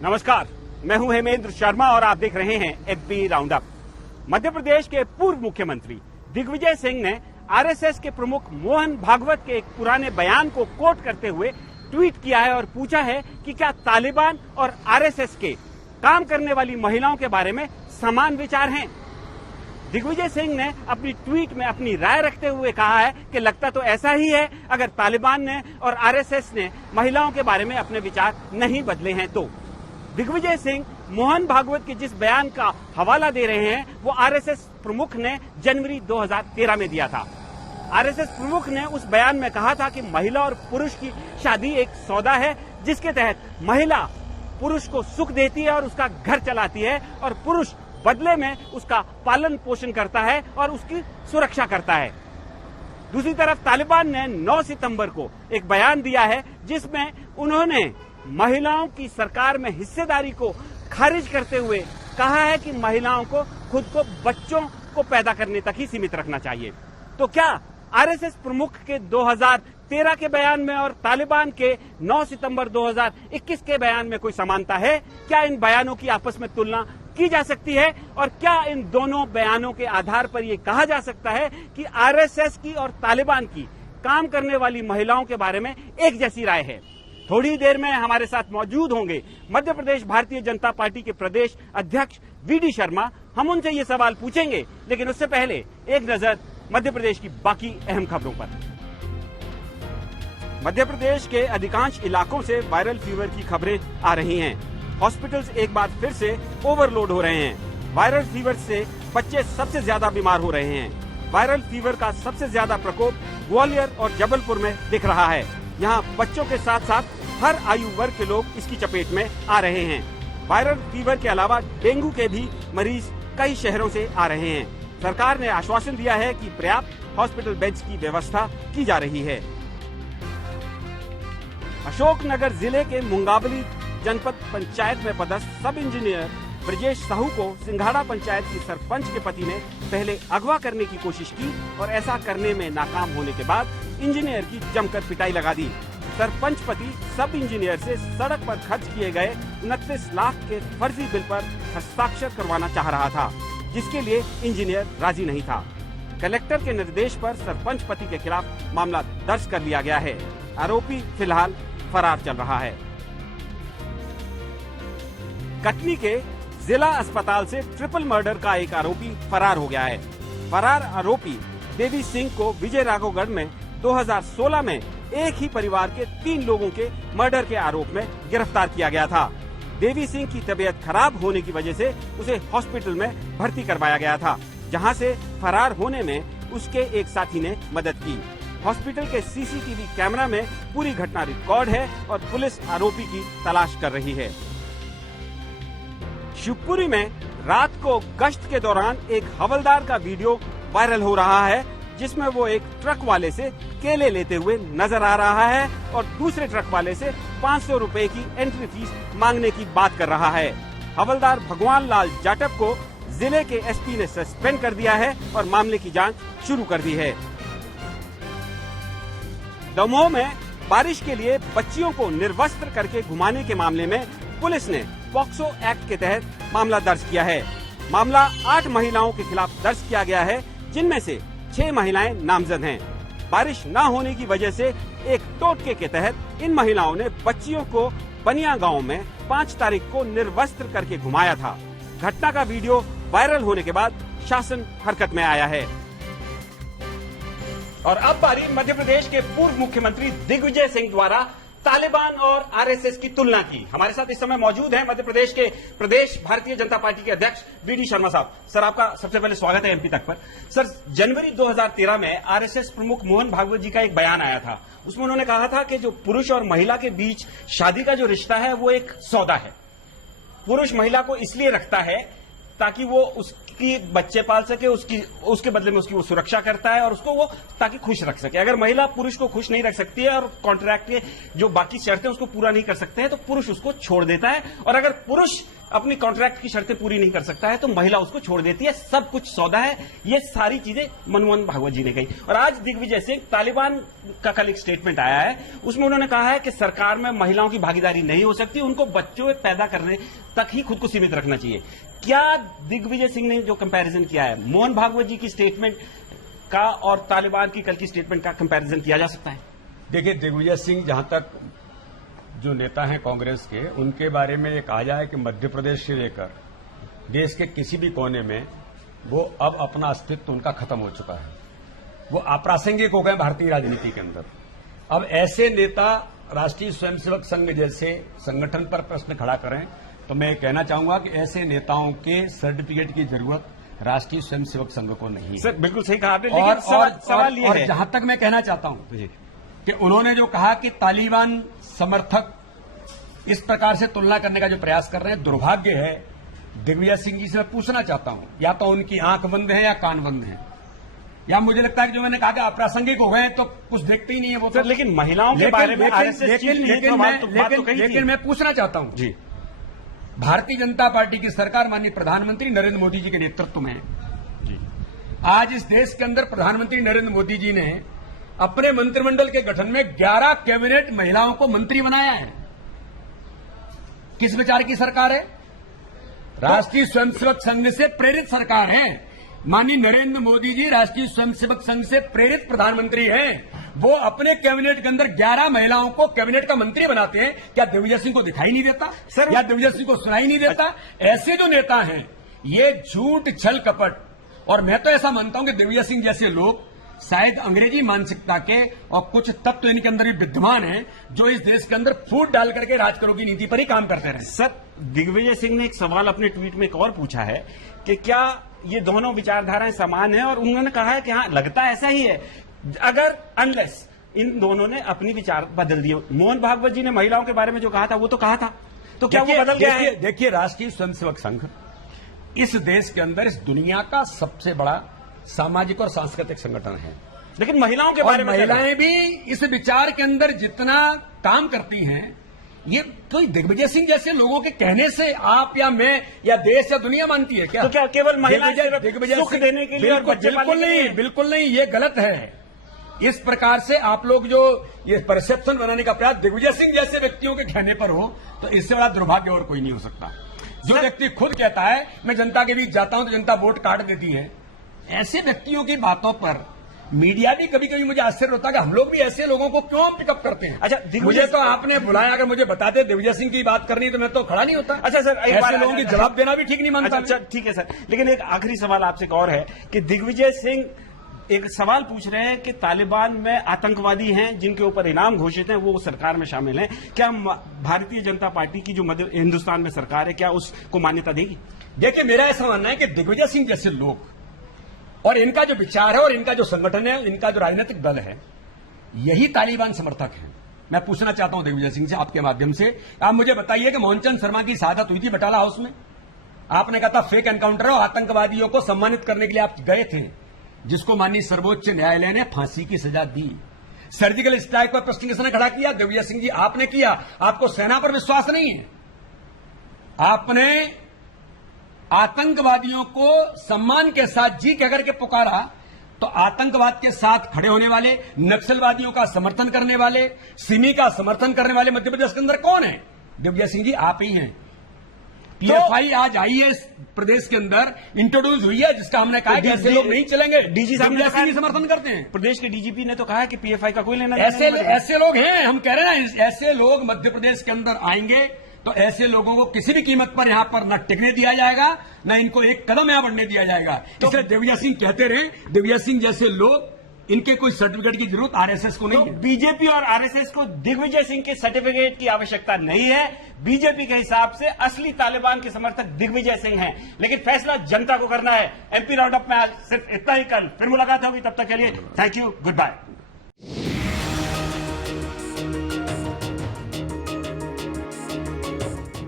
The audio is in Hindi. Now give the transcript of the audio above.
नमस्कार, मैं हूं हेमेंद्र शर्मा और आप देख रहे हैं एफबी राउंडअप। मध्य प्रदेश के पूर्व मुख्यमंत्री दिग्विजय सिंह ने आरएसएस के प्रमुख मोहन भागवत के एक पुराने बयान को कोट करते हुए ट्वीट किया है और पूछा है कि क्या तालिबान और आरएसएस के काम करने वाली महिलाओं के बारे में समान विचार हैं। दिग्विजय सिंह ने अपनी ट्वीट में अपनी राय रखते हुए कहा है कि लगता तो ऐसा ही है अगर तालिबान ने और आरएसएस ने महिलाओं के बारे में अपने विचार नहीं बदले हैं तो। दिग्विजय सिंह मोहन भागवत के जिस बयान का हवाला दे रहे हैं वो आरएसएस प्रमुख ने जनवरी 2013 में दिया था। आरएसएस प्रमुख ने उस बयान में कहा था कि महिला और पुरुष की शादी एक सौदा है जिसके तहत महिला पुरुष को सुख देती है और उसका घर चलाती है और पुरुष बदले में उसका पालन पोषण करता है और उसकी सुरक्षा करता है। दूसरी तरफ तालिबान ने 9 सितंबर को एक बयान दिया है जिसमें उन्होंने महिलाओं की सरकार में हिस्सेदारी को खारिज करते हुए कहा है कि महिलाओं को खुद को बच्चों को पैदा करने तक ही सीमित रखना चाहिए। तो क्या आरएसएस प्रमुख के 2013 के बयान में और तालिबान के 9 सितंबर 2021 के बयान में कोई समानता है? क्या इन बयानों की आपस में तुलना की जा सकती है और क्या इन दोनों बयानों के आधार पर यह कहा जा सकता है कि आरएसएस की और तालिबान की काम करने वाली महिलाओं के बारे में एक जैसी राय है? थोड़ी देर में हमारे साथ मौजूद होंगे मध्य प्रदेश भारतीय जनता पार्टी के प्रदेश अध्यक्ष वीडी शर्मा। हम उनसे ये सवाल पूछेंगे, लेकिन उससे पहले एक नजर मध्य प्रदेश की बाकी अहम खबरों पर। मध्य प्रदेश के अधिकांश इलाकों से वायरल फीवर की खबरें आ रही हैं। हॉस्पिटल्स एक बार फिर से ओवरलोड हो रहे हैं। वायरल फीवर से बच्चे सबसे ज्यादा बीमार हो रहे हैं। वायरल फीवर का सबसे ज्यादा प्रकोप ग्वालियर और जबलपुर में दिख रहा है। यहाँ बच्चों के साथ साथ हर आयु वर्ग के लोग इसकी चपेट में आ रहे हैं। वायरल फीवर के अलावा डेंगू के भी मरीज कई शहरों से आ रहे हैं। सरकार ने आश्वासन दिया है कि पर्याप्त हॉस्पिटल बेड्स की व्यवस्था की जा रही है। अशोकनगर जिले के मुंगावली जनपद पंचायत में पदस्थ सब इंजीनियर ब्रजेश साहू को सिंघाड़ा पंचायत की सरपंच के पति ने पहले अगवा करने की कोशिश की और ऐसा करने में नाकाम होने के बाद इंजीनियर की जमकर पिटाई लगा दी। सरपंच पति सब इंजीनियर से सड़क पर खर्च किए गए 29 लाख के फर्जी बिल पर हस्ताक्षर करवाना चाह रहा था, जिसके लिए इंजीनियर राजी नहीं था। कलेक्टर के निर्देश पर सरपंच पति के खिलाफ मामला दर्ज कर लिया गया है। आरोपी फिलहाल फरार चल रहा है। कटनी के जिला अस्पताल से ट्रिपल मर्डर का एक आरोपी फरार हो गया है। फरार आरोपी देवी सिंह को विजय राघवगढ़ में 2016 में एक ही परिवार के 3 लोगों के मर्डर के आरोप में गिरफ्तार किया गया था। देवी सिंह की तबीयत खराब होने की वजह से उसे हॉस्पिटल में भर्ती करवाया गया था, जहां से फरार होने में उसके एक साथी ने मदद की। हॉस्पिटल के सीसीटीवी कैमरा में पूरी घटना रिकॉर्ड है और पुलिस आरोपी की तलाश कर रही है। शिवपुरी में रात को गश्त के दौरान एक हवलदार का वीडियो वायरल हो रहा है, जिसमें वो एक ट्रक वाले से केले लेते हुए नजर आ रहा है और दूसरे ट्रक वाले से 500 रुपए की एंट्री फीस मांगने की बात कर रहा है। हवलदार भगवान लाल जाटव को जिले के एसपी ने सस्पेंड कर दिया है और मामले की जांच शुरू कर दी है। दमोह में बारिश के लिए बच्चियों को निर्वस्त्र करके घुमाने के मामले में पुलिस ने पॉक्सो एक्ट के तहत मामला दर्ज किया है। मामला 8 महिलाओं के खिलाफ दर्ज किया गया है, जिनमें से 6 महिलाएं नामजद हैं। बारिश न होने की वजह से एक टोटके के तहत इन महिलाओं ने बच्चियों को बनिया गांव में 5 तारीख को निर्वस्त्र करके घुमाया था। घटना का वीडियो वायरल होने के बाद शासन हरकत में आया है। और अब बारी मध्य प्रदेश के पूर्व मुख्यमंत्री दिग्विजय सिंह द्वारा तालिबान और आरएसएस की तुलना की। हमारे साथ इस समय मौजूद हैं मध्य प्रदेश के प्रदेश भारतीय जनता पार्टी के अध्यक्ष वीडी शर्मा साहब। सर, आपका सबसे पहले स्वागत है एमपी तक पर। सर, जनवरी 2013 में आरएसएस प्रमुख मोहन भागवत जी का एक बयान आया था। उसमें उन्होंने कहा था कि जो पुरुष और महिला के बीच शादी का जो रिश्ता है वो एक सौदा है। पुरुष महिला को इसलिए रखता है ताकि वो उसकी बच्चे पाल सके, उसके बदले में उसकी वो सुरक्षा करता है और उसको वो ताकि खुश रख सके। अगर महिला पुरुष को खुश नहीं रख सकती है और कॉन्ट्रैक्ट के जो बाकी शर्तें उसको पूरा नहीं कर सकते हैं तो पुरुष उसको छोड़ देता है। और अगर पुरुष अपनी कॉन्ट्रैक्ट की शर्तें पूरी नहीं कर सकता है तो महिला उसको छोड़ देती है। सब कुछ सौदा है। ये सारी चीजें मोहन भागवत जी ने कही। और आज दिग्विजय सिंह, तालिबान का कल एक स्टेटमेंट आया है, उसमें उन्होंने कहा है कि सरकार में महिलाओं की भागीदारी नहीं हो सकती, उनको बच्चों पैदा करने तक ही खुद को सीमित रखना चाहिए। क्या दिग्विजय सिंह ने जो कंपैरिजन किया है मोहन भागवत जी की स्टेटमेंट का और तालिबान की कल की स्टेटमेंट का कंपैरिजन किया जा सकता है? देखिए, दिग्विजय सिंह जहां तक जो नेता हैं कांग्रेस के, उनके बारे में ये कहा जाए कि मध्य प्रदेश से लेकर देश के किसी भी कोने में वो अब अपना अस्तित्व उनका खत्म हो चुका है। वो अप्रासंगिक हो गए भारतीय राजनीति के अंदर। अब ऐसे नेता राष्ट्रीय स्वयंसेवक संघ जैसे संगठन पर प्रश्न खड़ा करें तो मैं कहना चाहूंगा कि ऐसे नेताओं के सर्टिफिकेट की जरूरत राष्ट्रीय स्वयंसेवक संघ को नहीं है। सर, बिल्कुल सही कहा आपने, लेकिन सवाल ये है, जहां तक मैं कहना चाहता हूं कि उन्होंने जो कहा कि तालिबान समर्थक इस प्रकार से तुलना करने का जो प्रयास कर रहे हैं, दुर्भाग्य है। दिग्विजय सिंह जी से मैं पूछना चाहता हूं, या तो उनकी आंख बंद है या कान बंद है, या मुझे लगता है कि जो मैंने कहा कि अप्रासंगिक हो गए तो कुछ देखते ही नहीं है वो। सर, लेकिन महिलाओं के बारे में लेकिन मैं पूछना चाहता हूं जी, भारतीय जनता पार्टी की सरकार माननीय प्रधानमंत्री नरेंद्र मोदी जी के नेतृत्व में जी, आज इस देश के अंदर प्रधानमंत्री नरेंद्र मोदी जी ने अपने मंत्रिमंडल के गठन में 11 कैबिनेट महिलाओं को मंत्री बनाया है। किस विचार की सरकार है? राष्ट्रीय स्वयंसेवक संघ से प्रेरित सरकार है। माननीय नरेंद्र मोदी जी राष्ट्रीय स्वयंसेवक संघ से प्रेरित प्रधानमंत्री हैं। वो अपने कैबिनेट के अंदर 11 महिलाओं को कैबिनेट का मंत्री बनाते हैं। क्या दिग्विजय सिंह को दिखाई नहीं देता सर? या दिग्विजय सिंह को सुनाई नहीं देता? ऐसे जो नेता हैं ये झूठ, छल, कपट, और मैं तो ऐसा मानता हूं कि दिग्विजय सिंह जैसे लोग शायद अंग्रेजी मानसिकता के और कुछ तत्व तो इनके अंदर भी विद्यमान हैं जो इस देश के अंदर फूट डाल करके राज करो की नीति पर ही काम करते रहे। सर, दिग्विजय सिंह ने एक सवाल अपने ट्वीट में एक और पूछा है कि क्या ये दोनों विचारधाराएं समान है, और उन्होंने कहा है कि हाँ, लगता ऐसा ही है अगर अनलेस इन दोनों ने अपनी विचार बदल दिए। मोहन भागवत जी ने महिलाओं के बारे में जो कहा था वो तो कहा था, तो क्या वो बदल गया है? देखिए, राष्ट्रीय स्वयंसेवक संघ इस देश के अंदर, इस दुनिया का सबसे बड़ा सामाजिक और सांस्कृतिक संगठन है। लेकिन महिलाओं के बारे में, महिलाएं भी इस विचार के अंदर जितना काम करती हैं, ये कोई दिग्विजय सिंह जैसे लोगों के कहने से आप या मैं या देश या दुनिया मानती है क्या? तो क्या केवल महिलाएं सुख देने के लिए? बिल्कुल नहीं, ये गलत है। इस प्रकार से आप लोग जो ये परसेप्शन बनाने का प्रयास दिग्विजय सिंह जैसे व्यक्तियों के कहने पर हो, तो इससे बड़ा दुर्भाग्य और कोई नहीं हो सकता। जो व्यक्ति खुद कहता है मैं जनता के बीच जाता हूं तो जनता वोट काट देती है, ऐसे व्यक्तियों की बातों पर मीडिया भी कभी कभी मुझे आश्चर्य होता है कि हम लोग भी ऐसे लोगों को क्यों पिकअप करते हैं। अच्छा, मुझे तो आपने बुलाया, अगर मुझे बताते दिग्विजय सिंह की बात करनी तो मैं तो खड़ा नहीं होता। अच्छा सर, ऐसे लोगों की जवाब देना भी ठीक नहीं मानता। अच्छा, ठीक है सर, लेकिन एक आखिरी सवाल आपसे एक और है कि दिग्विजय सिंह एक सवाल पूछ रहे हैं कि तालिबान में आतंकवादी हैं जिनके ऊपर इनाम घोषित हैं, वो सरकार में शामिल हैं। क्या भारतीय जनता पार्टी की जो मध्य हिंदुस्तान में सरकार है, क्या उसको मान्यता देगी? देखिए, मेरा ऐसा मानना है कि दिग्विजय सिंह जैसे लोग और इनका जो विचार है और इनका जो संगठन है, इनका जो राजनीतिक दल है, यही तालिबान समर्थक है। मैं पूछना चाहता हूं दिग्विजय सिंह से आपके माध्यम से, आप मुझे बताइए कि मोहनचंद शर्मा की शहादत हुई थी बटाला हाउस में, आपने कहा था फेक एनकाउंटर और आतंकवादियों को सम्मानित करने के लिए आप गए थे, जिसको माननीय सर्वोच्च न्यायालय ने फांसी की सजा दी। सर्जिकल स्ट्राइक पर प्रश्न किसने खड़ा किया? दिग्विजय सिंह जी आपने किया। आपको सेना पर विश्वास नहीं है। आपने आतंकवादियों को सम्मान के साथ जी कहकर के पुकारा, तो आतंकवाद के साथ खड़े होने वाले, नक्सलवादियों का समर्थन करने वाले, सिमी का समर्थन करने वाले मध्य प्रदेश के अंदर कौन है? दिग्विजय सिंह जी आप ही हैं। पीएफआई आज आई है इस प्रदेश के अंदर, इंट्रोड्यूस हुई है, जिसका हमने कहा कि ऐसे लोग नहीं चलेंगे। डीजी साहब ने समर्थन करते हैं। प्रदेश के डीजीपी ने तो कहा है कि पीएफआई का कोई लेना ऐसे लोग हैं। हम कह रहे हैं ऐसे लोग मध्य प्रदेश के अंदर आएंगे तो ऐसे लोगों को किसी भी कीमत पर यहां पर न टिकने दिया जाएगा, न इनको एक कदम यहां बढ़ने दिया जाएगा। इसलिए दिग्विजय सिंह कहते रहे, दिग्विजय सिंह जैसे लोग, इनके कोई सर्टिफिकेट की जरूरत आरएसएस को नहीं है। बीजेपी और आरएसएस को दिग्विजय सिंह के सर्टिफिकेट की आवश्यकता नहीं है। बीजेपी के हिसाब से असली तालिबान के समर्थक दिग्विजय सिंह हैं, लेकिन फैसला जनता को करना है। एमपी राउंडअप में आज सिर्फ इतना ही। कल फिर मुलाकात होगी, तब तक के लिए थैंक यू, गुड बाय।